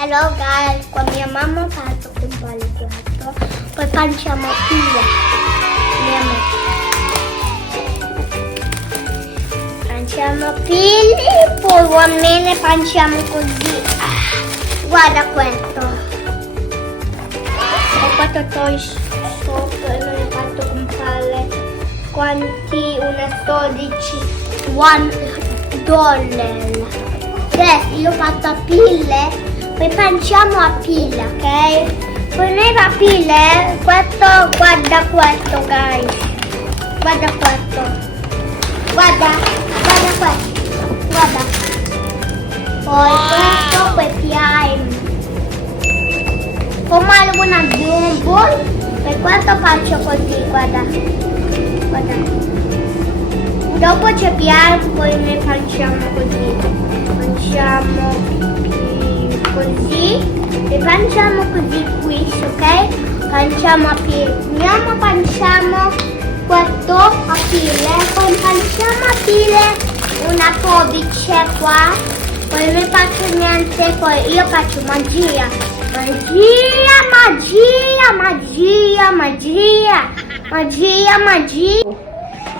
Hello guys, qua mia mamma ha fatto un po' il piatto, poi panciamo pile. Panciamo pile, poi uomini panciamo così. Guarda questo. Ho fatto toy sopra e l'ho fatto con palle. Quanti? Una 12 $1. Io ho fatto a pile. Poi panciamo a pila, ok? Poi noi a pile, guarda questo, guys. Guarda questo. Guarda questo. Guarda. Poi questo, poi piano. Come una giumbol. E questo faccio così, guarda. Guarda. Dopo c'è piano, poi noi panciamo così. Così e panciamo così qui, ok? Panciamo a pile, panciamo questo a pile, poi panciamo a pile una forbice qua, poi non faccio niente, poi io faccio magia.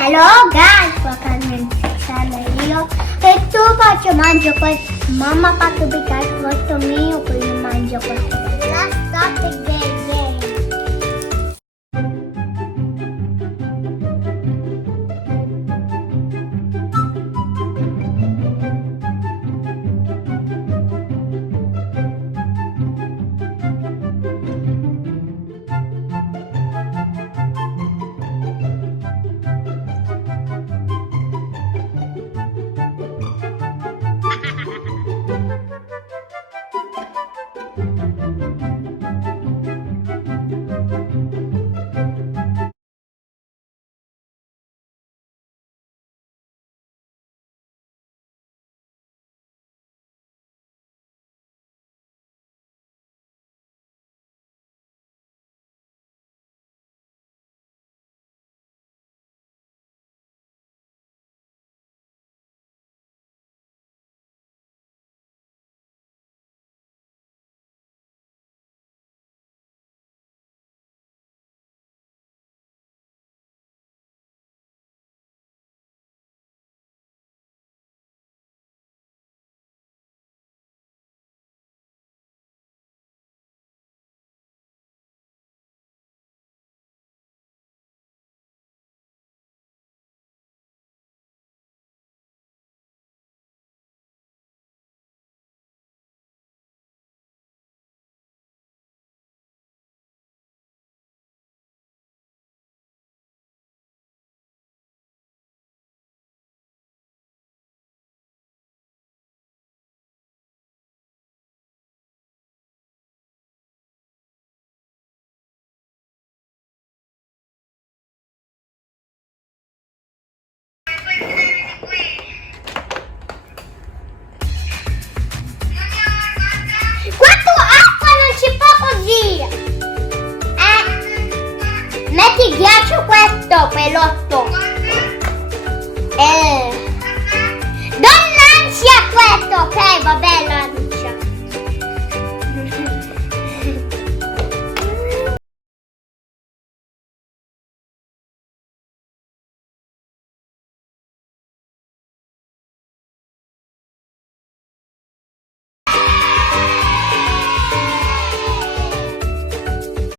Hello guys, qua io e tu faccio mangio questo. Mamma ha fatto piccare questo mio, poi io mangio questo. Let's start the game. Metti ghiaccio questo pelotto. Non ansia questo, ok? Va bene.